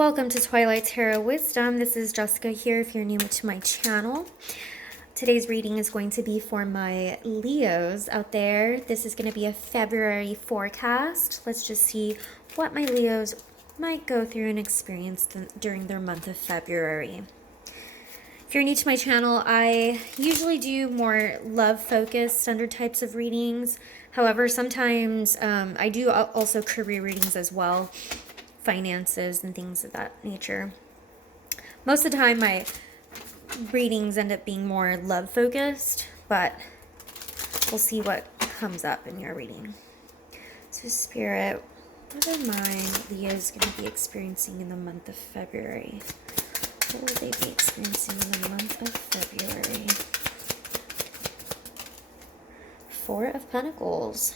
Welcome to Twilight Tarot Wisdom. This is Jessica here if you're new to my channel. Today's reading is going to be for my Leos out there. This is going to be a February forecast. Let's just see what my Leos might go through and experience during their month of February. If you're new to my channel, I usually do more love-focused standard types of readings. However, sometimes I do also career readings as well, finances and things of that nature. Most of the time, my readings end up being more love-focused, but we'll see what comes up in your reading. So, Spirit, what are my Leos going to be experiencing in the month of February? What will they be experiencing in the month of February? Four of Pentacles.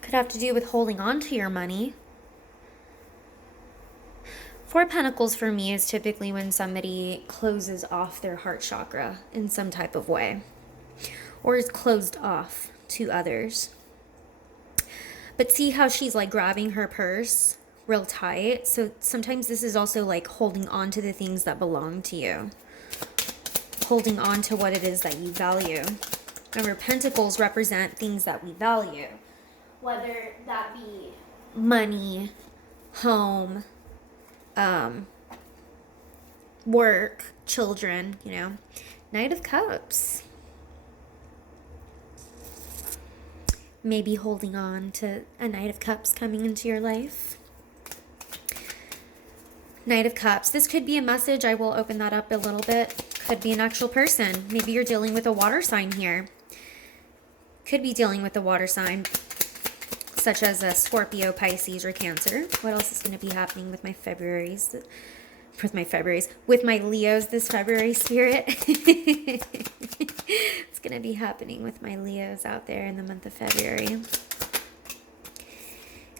Could have to do with holding on to your money. Four of Pentacles for me is typically when somebody closes off their heart chakra in some type of way, or is closed off to others. But see how she's like grabbing her purse real tight? So sometimes this is also like holding on to the things that belong to you, holding on to what it is that you value. Remember, Pentacles represent things that we value, whether that be money, home, work, children, you know. Knight of Cups. Maybe holding on to a Knight of Cups coming into your life. Knight of Cups. This could be a message. I will open that up a little bit. Could be an actual person. Maybe you're dealing with a water sign here. Could be dealing with a water sign, such as a Scorpio, Pisces, or Cancer. What else is going to be happening with my with my Leos this February, Spirit? It's going to be happening with my Leos out there in the month of February.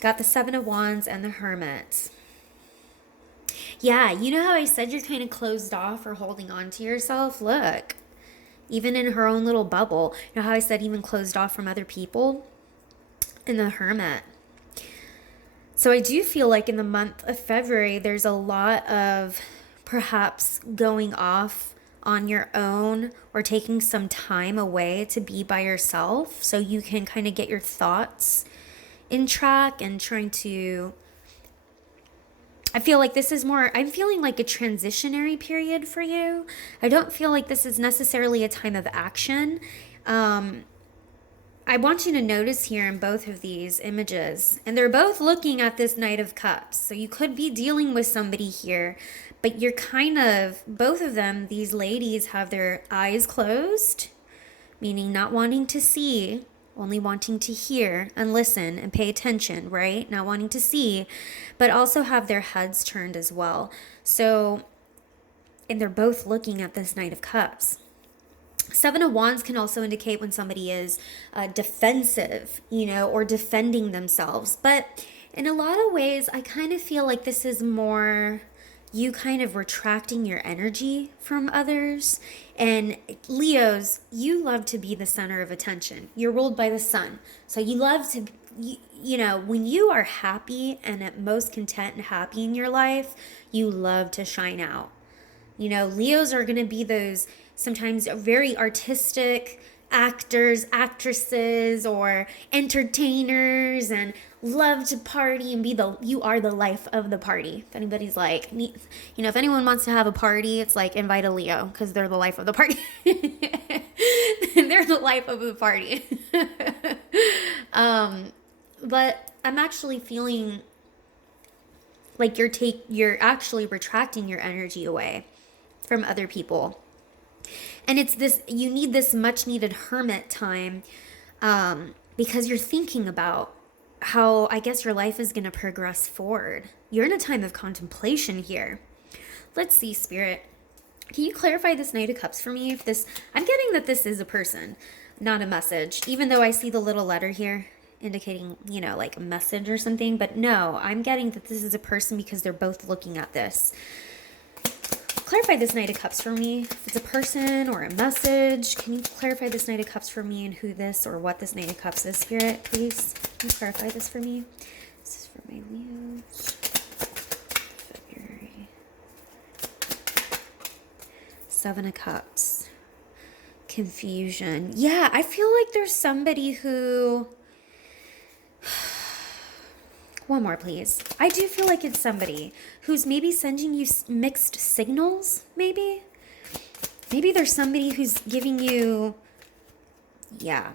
Got the Seven of Wands and the Hermit. Yeah, you know how I said you're kind of closed off or holding on to yourself? Look, even in her own little bubble. You know how I said even closed off from other people? In the Hermit. So I do feel like in the month of February, there's a lot of perhaps going off on your own or taking some time away to be by yourself so you can kind of get your thoughts in track and trying to... I feel like this is more, I'm feeling like a transitionary period for you. I don't feel like this is necessarily a time of action. I want you to notice here in both of these images, and they're both looking at this Knight of Cups. So you could be dealing with somebody here, but you're kind of, both of them, these ladies have their eyes closed, meaning not wanting to see, only wanting to hear and listen and pay attention, right? Not wanting to see, but also have their heads turned as well. So, and they're both looking at this Knight of Cups. Seven of Wands can also indicate when somebody is defensive, you know, or defending themselves. But in a lot of ways, I kind of feel like this is more you kind of retracting your energy from others. And Leos, you love to be the center of attention. You're ruled by the sun. So you love to, you know, when you are happy and at most content and happy in your life, you love to shine out. You know, Leos are going to be those sometimes very artistic actors, actresses, or entertainers, and love to party and you are the life of the party. If anybody's like, you know, if anyone wants to have a party, it's like invite a Leo because they're the life of the party. They're the life of the party. But I'm actually feeling like you're actually retracting your energy away from other people. And it's this, you need this much needed hermit time because you're thinking about how, I guess, your life is going to progress forward. You're in a time of contemplation here. Let's see, Spirit. Can you clarify this Knight of Cups for me? I'm getting that this is a person, not a message, even though I see the little letter here indicating, you know, like a message or something. But no, I'm getting that this is a person because they're both looking at this. Clarify this Knight of Cups for me. If it's a person or a message, can you clarify this Knight of Cups for me and who this or what this Knight of Cups is, Spirit, please? Can you clarify this for me? This is for my Leo. Seven of Cups. Confusion. Yeah, I feel like there's somebody who... One more, please. I do feel like it's somebody who's maybe sending you mixed signals, maybe? Maybe there's somebody who's giving you... Yeah.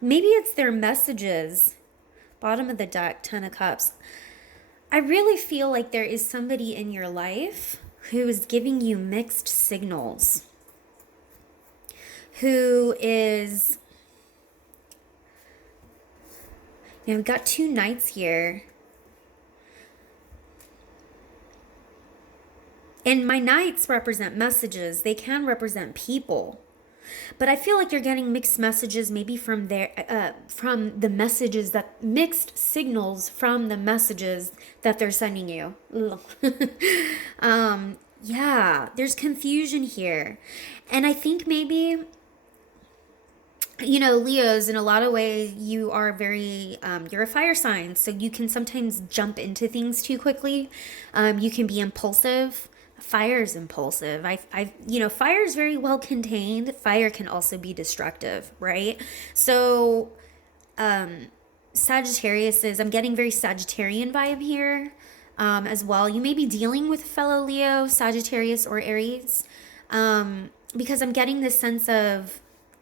Maybe it's their messages. Bottom of the deck, Ten of Cups. I really feel like there is somebody in your life who is giving you mixed signals. Who is... We've got two knights here. And my knights represent messages. They can represent people. But I feel like you're getting mixed messages maybe from the messages that... Mixed signals from the messages that they're sending you. Yeah, there's confusion here. And I think maybe... Leos, in a lot of ways, you are very, you're a fire sign, so you can sometimes jump into things too quickly. You can be impulsive. Fire is impulsive. Fire is very well contained. Fire can also be destructive, right? So, Sagittarius is, I'm getting very Sagittarian vibe here, as well. You may be dealing with fellow Leo, Sagittarius, or Aries, because I'm getting this sense of,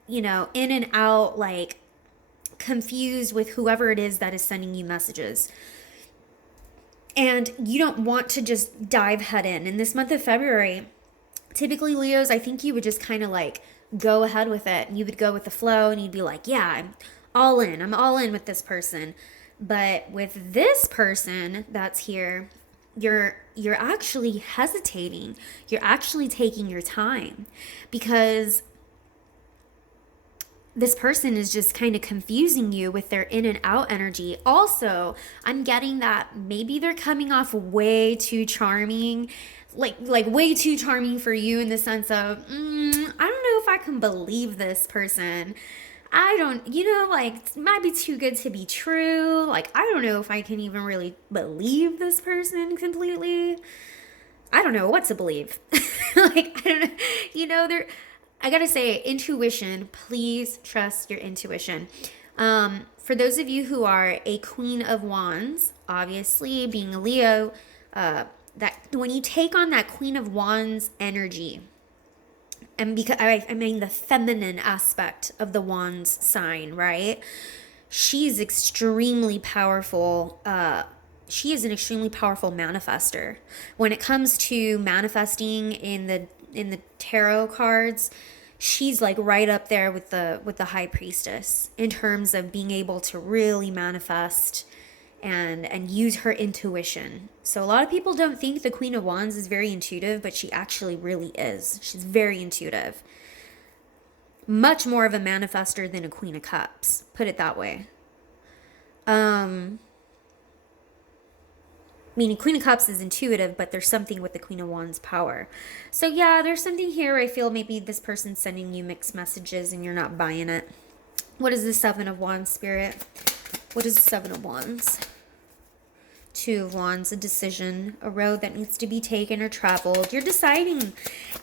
in and out, like confused with whoever it is that is sending you messages. And you don't want to just dive head in. In this month of February, typically Leos, I think you would just kind of like go ahead with it. You would go with the flow and you'd be like, yeah, I'm all in. I'm all in with this person. But with this person that's here, you're actually hesitating. You're actually taking your time because this person is just kind of confusing you with their in and out energy. Also, I'm getting that maybe they're coming off way too charming, like way too charming for you in the sense of, I don't know if I can believe this person. I don't, it might be too good to be true. Like, I don't know if I can even really believe this person completely. I don't know what to believe. I don't know, I gotta say, intuition, please trust your intuition. For those of you who are a Queen of Wands, obviously being a Leo, that when you take on that Queen of Wands energy, and because I mean the feminine aspect of the Wands sign, right? She's extremely powerful. She is an extremely powerful manifester. When it comes to manifesting in the tarot cards, she's like right up there with the High Priestess in terms of being able to really manifest and use her intuition. So a lot of people don't think the Queen of Wands is very intuitive, but she actually really is. She's very intuitive. Much more of a manifester than a Queen of Cups, put it that way. Meaning Queen of Cups is intuitive, but there's something with the Queen of Wands power. So yeah, there's something here where I feel maybe this person's sending you mixed messages and you're not buying it. What is the Seven of Wands, Spirit? What is the Seven of Wands? Two of Wands, a decision, a road that needs to be taken or traveled. You're deciding.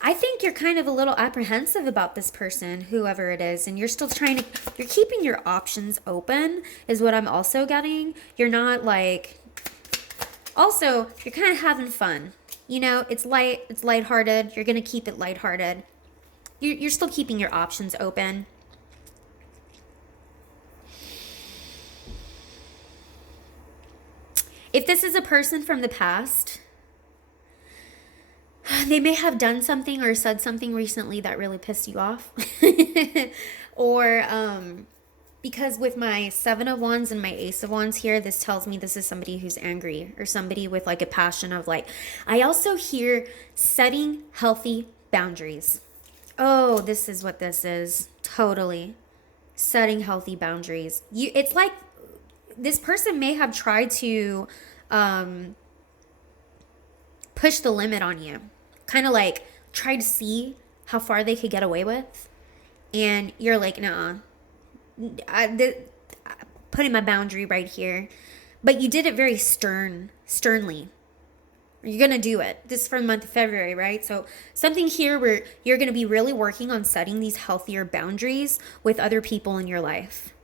I think you're kind of a little apprehensive about this person, whoever it is, and you're still you're keeping your options open, is what I'm also getting. You're not like... Also, you're kind of having fun. It's light, it's lighthearted. You're going to keep it lighthearted. You're still keeping your options open. If this is a person from the past, they may have done something or said something recently that really pissed you off. Or, because with my Seven of Wands and my Ace of Wands here, this tells me this is somebody who's angry or somebody with like a passion of like... I also hear setting healthy boundaries. Oh, this is what this is. Totally. Setting healthy boundaries. It's like this person may have tried to push the limit on you. Kind of like try to see how far they could get away with. And you're like, nah. Putting my boundary right here. But you did it very sternly. You're going to do it. This is for the month of February, right? So something here where you're going to be really working on setting these healthier boundaries with other people in your life.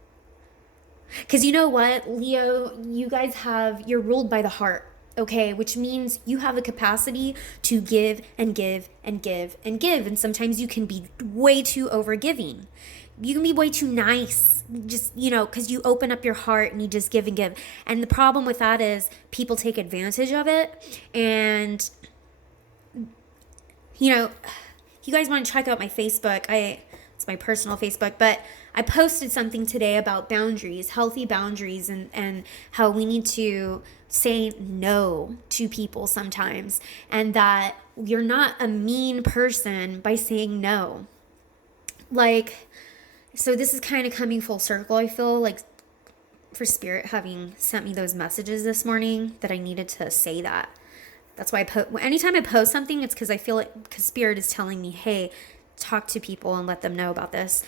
Because you know what, Leo, you're ruled by the heart, okay? Which means you have a capacity to give and give and give and give. And sometimes you can be way too overgiving. You can be way too nice, just, because you open up your heart and you just give and give. And the problem with that is people take advantage of it. And, you guys want to check out my Facebook. It's my personal Facebook, but I posted something today about boundaries, healthy boundaries, and how we need to say no to people sometimes, and that you're not a mean person by saying no. So this is kind of coming full circle, I feel like, for Spirit having sent me those messages this morning, that I needed to say that. That's why anytime I post something, it's because I feel like, because Spirit is telling me, hey, talk to people and let them know about this.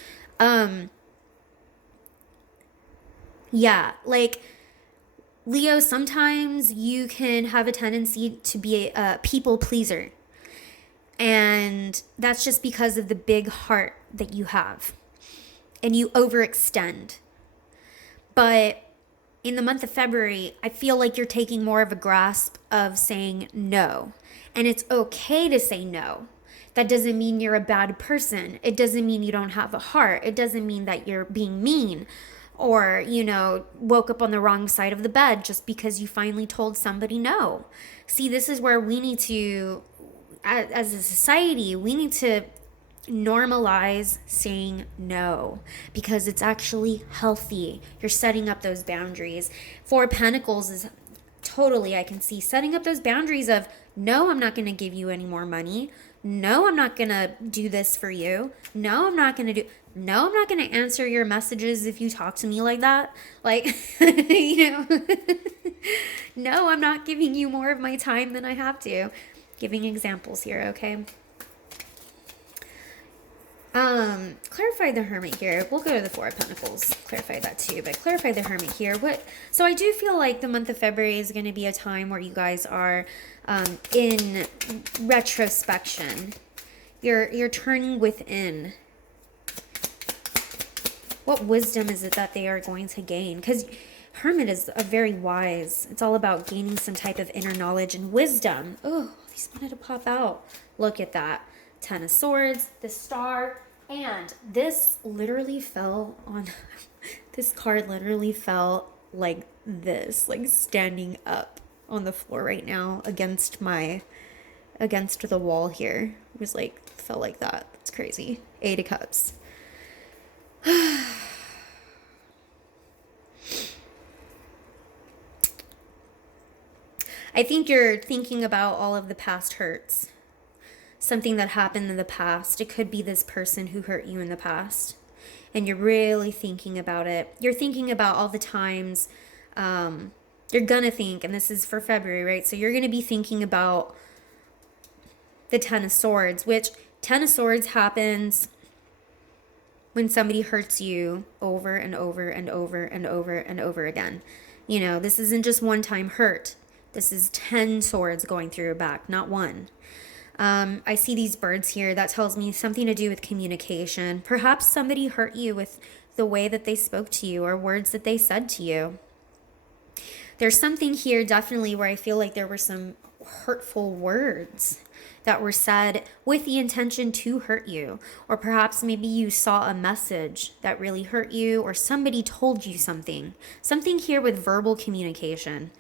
Leo, sometimes you can have a tendency to be a people pleaser. And that's just because of the big heart that you have. And you overextend. But in the month of February, I feel like you're taking more of a grasp of saying no. And it's okay to say no. That doesn't mean you're a bad person. It doesn't mean you don't have a heart. It doesn't mean that you're being mean or, woke up on the wrong side of the bed just because you finally told somebody no. See, this is where we need to, as a society, we need to normalize saying no, because it's actually healthy. You're setting up those boundaries. Four of Pentacles is totally, I can see setting up those boundaries of, no, I'm not going to give you any more money. No, I'm not going to do this for you. No, I'm not going to answer your messages if you talk to me like that. No, I'm not giving you more of my time than I have to. Giving examples here, okay? Clarify the Hermit here. We'll go to the Four of Pentacles. Clarify that too, but clarify the Hermit here. So I do feel like the month of February is going to be a time where you guys are in retrospection. You're turning within. What wisdom is it that they are going to gain? Because Hermit is a very wise. It's all about gaining some type of inner knowledge and wisdom. Oh, these wanted to pop out. Look at that. Ten of Swords, the Star, and this literally fell on, this card literally fell like this, like standing up on the floor right now against the wall here. It was felt like that. It's crazy. Eight of Cups. I think you're thinking about all of the past hurts. Something that happened in the past. It could be this person who hurt you in the past. And you're really thinking about it. You're thinking about all the times you're going to think, and this is for February, right? So you're going to be thinking about the Ten of Swords, which Ten of Swords happens when somebody hurts you over and over and over and over and over again. This isn't just one-time hurt. This is 10 swords going through your back, not one. I see these birds here. That tells me something to do with communication. Perhaps somebody hurt you with the way that they spoke to you or words that they said to you. There's something here definitely where I feel like there were some hurtful words that were said with the intention to hurt you. Or perhaps maybe you saw a message that really hurt you, or somebody told you something. Something here with verbal communication.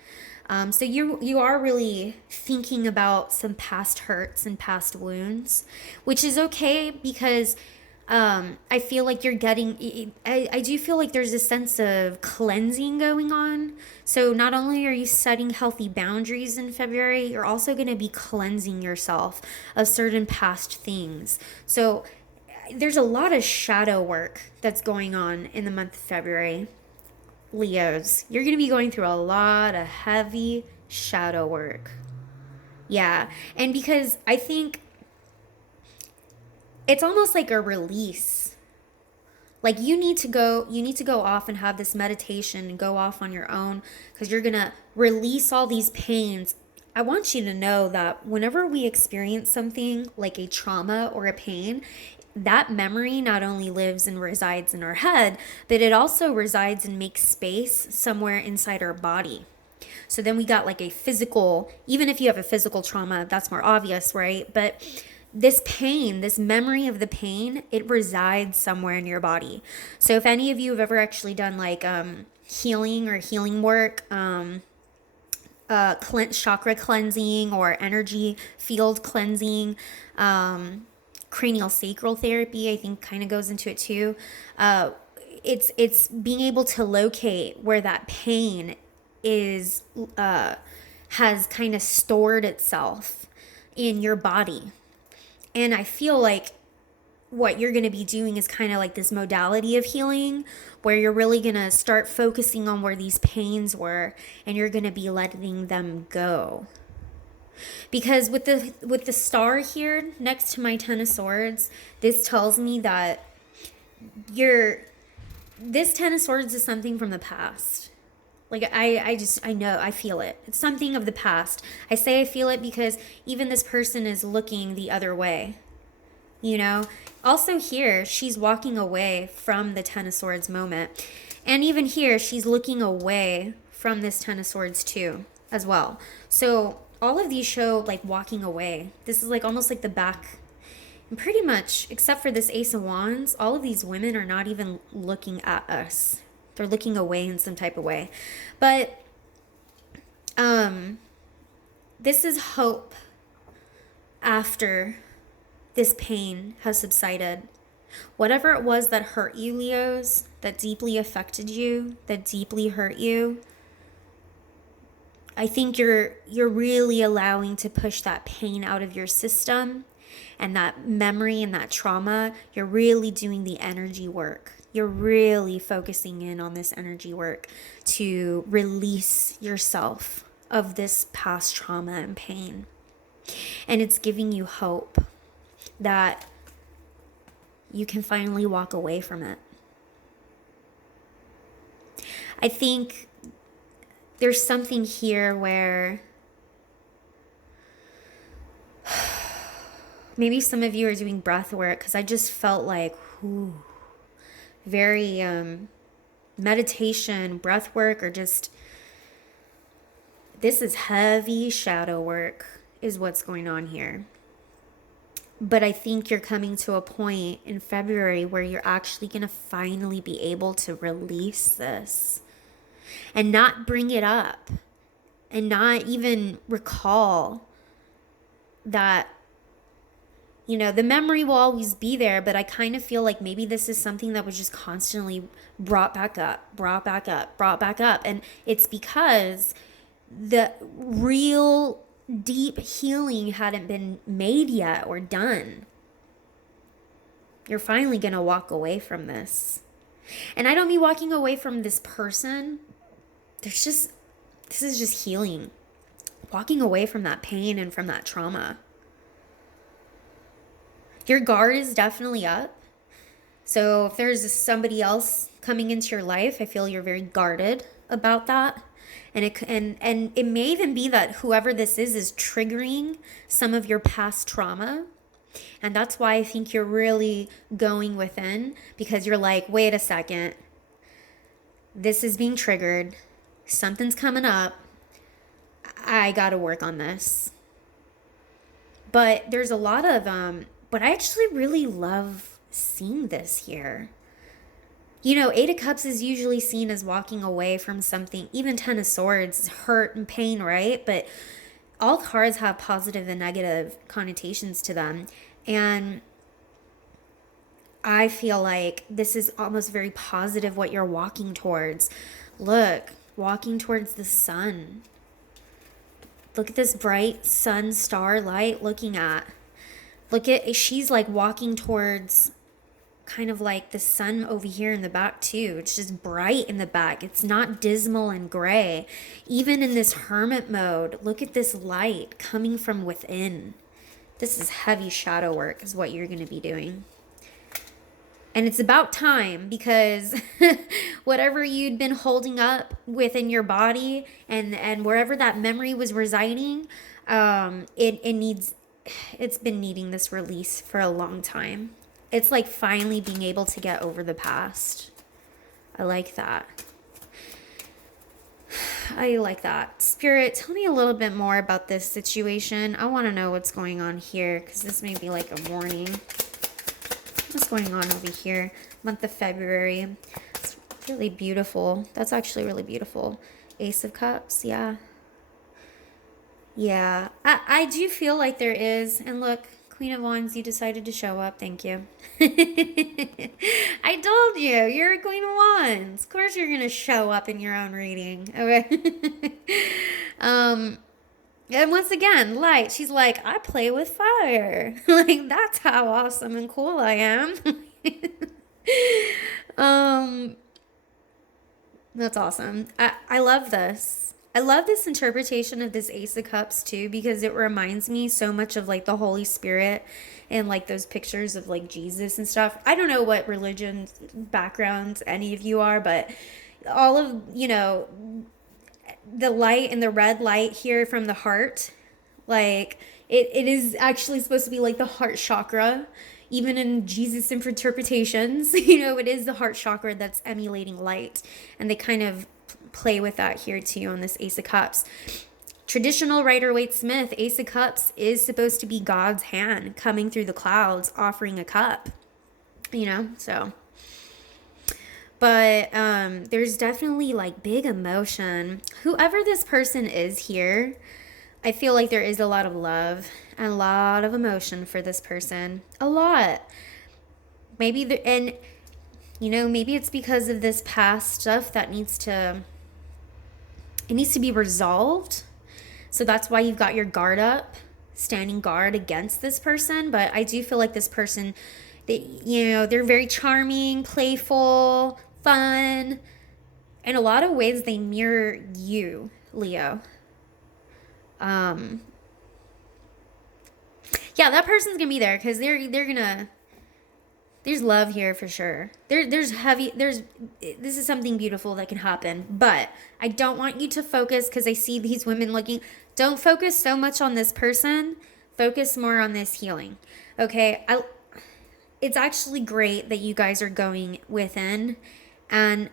So you are really thinking about some past hurts and past wounds, which is okay, because I feel like you're getting, I do feel like there's a sense of cleansing going on. So not only are you setting healthy boundaries in February, you're also going to be cleansing yourself of certain past things. So there's a lot of shadow work that's going on in the month of February. Leos, you're going to be going through a lot of heavy shadow work. Yeah. And because I think it's almost like a release. Like you need to go off and have this meditation and go off on your own, because you're going to release all these pains I want you to know that whenever we experience something like a trauma or a pain, that memory not only lives and resides in our head, but it also resides and makes space somewhere inside our body. So then we got like a physical, even if you have a physical trauma, that's more obvious, right? But this pain, this memory of the pain, it resides somewhere in your body. So if any of you have ever actually done like healing or healing work, chakra cleansing or energy field cleansing, cranial sacral therapy, I think kind of goes into it too. It's being able to locate where that pain is has kind of stored itself in your body. And I feel like what you're going to be doing is kind of like this modality of healing where you're really going to start focusing on where these pains were, and you're going to be letting them go. Because with the star here next to my 10 of swords, this tells me that this 10 of swords is something from the past. Like I know, I feel it. It's something of the past. I say I feel it because even this person is looking the other way. You know, also here, she's walking away from the 10 of swords moment. And even here, she's looking away from this 10 of swords too, as well. So all of these show like walking away. This is like almost like the back. And pretty much, except for this Ace of Wands, all of these women are not even looking at us. They're looking away in some type of way. But this is hope after this pain has subsided. Whatever it was that hurt you, Leos, that deeply affected you, that deeply hurt you, I think you're really allowing to push that pain out of your system, and that memory and that trauma. You're really doing the energy work. You're really focusing in on this energy work to release yourself of this past trauma and pain. And it's giving you hope that you can finally walk away from it. I think there's something here where maybe some of you are doing breath work, because I just felt like very meditation, breath work, or just this is heavy shadow work is what's going on here. But I think you're coming to a point in February where you're actually going to finally be able to release this and not bring it up and not even recall that, you know, the memory will always be there, but I kind of feel like maybe this is something that was just constantly brought back up. And it's because the real deep healing hadn't been made yet or done. You're finally going to walk away from this. And I don't mean walking away from this person. This is just healing. Walking away from that pain and from that trauma. Your guard is definitely up. So if there's somebody else coming into your life, I feel you're very guarded about that. And it may even be that whoever this is triggering some of your past trauma. And that's why I think you're really going within, because you're like, wait a second. This is being triggered. Something's coming up. I got to work on this. But there's a lot of, but I actually really love seeing this here. You know, 8 of Cups is usually seen as walking away from something. Even 10 of Swords is hurt and pain, right? But all cards have positive and negative connotations to them. And I feel like this is almost very positive what you're walking towards. Look, walking towards the sun. Look at this bright sun star light looking at. She's like walking towards kind of like the sun over here in the back too. It's just bright in the back. It's not dismal and gray. Even in this hermit mode, look at this light coming from within. This is heavy shadow work is what you're going to be doing. And it's about time, because whatever you'd been holding up within your body, and wherever that memory was residing, it needs, it's been needing this release for a long time. It's like finally being able to get over the past. I like that. I like that. Spirit, tell me a little bit more about this situation. I want to know what's going on here, because this may be like a warning. What's going on over here? Month of February. It's really beautiful. That's actually really beautiful. Ace of Cups, yeah. Yeah, I do feel like there is. And look, Queen of Wands, you decided to show up. Thank you. I told you, you're a Queen of Wands. Of course you're going to show up in your own reading. Okay. And once again, light, she's like, I play with fire. Like, that's how awesome and cool I am. um, that's awesome. I love this. I love this interpretation of this Ace of Cups too, because it reminds me so much of like the Holy Spirit and like those pictures of like Jesus and stuff. I don't know what religion backgrounds any of you are, but all of, you know, the light and the red light here from the heart, like it is actually supposed to be like the heart chakra. Even in Jesus interpretations, you know, it is the heart chakra that's emulating light. And they kind of play with that here too on this Ace of Cups. Traditional Rider-Waite-Smith, Ace of Cups is supposed to be God's hand coming through the clouds offering a cup, you know, so. But there's definitely like big emotion. Whoever this person is here, I feel like there is a lot of love and a lot of emotion for this person. A lot. Maybe, and you know, maybe it's because of this past stuff that needs to be resolved. So that's why you've got your guard up, standing guard against this person. But I do feel like this person, you know, they're very charming, playful, fun. In a lot of ways, they mirror you, Leo. Yeah, that person's gonna be there because they're gonna. There's love here for sure. This is something beautiful that can happen, but I don't want you to focus, because I see these women looking. Don't focus so much on this person. Focus more on this healing. Okay, it's actually great that you guys are going within, and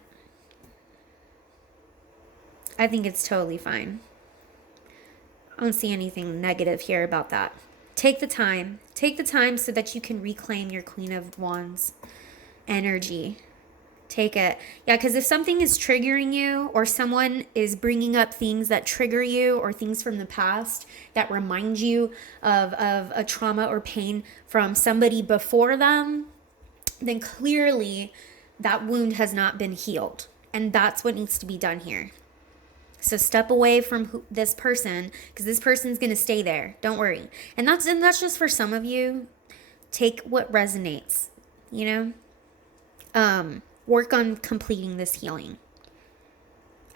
I think it's totally fine. I don't see anything negative here about that. Take the time. Take the time so that you can reclaim your Queen of Wands energy. Take it. Yeah, because if something is triggering you, or someone is bringing up things that trigger you, or things from the past that remind you of a trauma or pain from somebody before them, then clearly that wound has not been healed. And that's what needs to be done here. So step away from this person, because this person's going to stay there. Don't worry. And that's just for some of you. Take what resonates, you know? Work on completing this healing.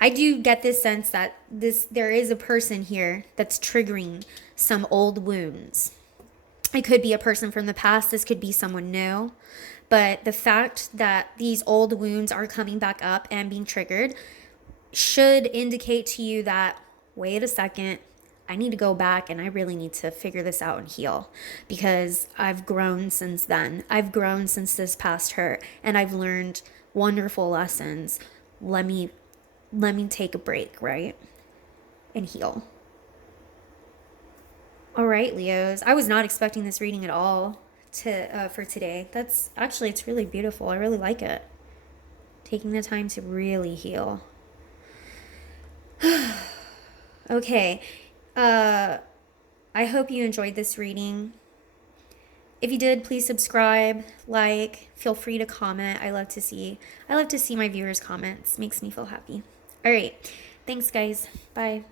I do get this sense that there is a person here that's triggering some old wounds. It could be a person from the past. This could be someone new. But the fact that these old wounds are coming back up and being triggered should indicate to you that, wait a second, I need to go back and I really need to figure this out and heal, because I've grown since then. I've grown since this past hurt, and I've learned wonderful lessons. Let me take a break, right? And heal. All right, Leos. I was not expecting this reading at all for today. It's really beautiful. I really like it. Taking the time to really heal. Okay. I hope you enjoyed this reading. If you did, please subscribe, like, feel free to comment. I love to see my viewers' comments. Makes me feel happy. All right. Thanks, guys. Bye.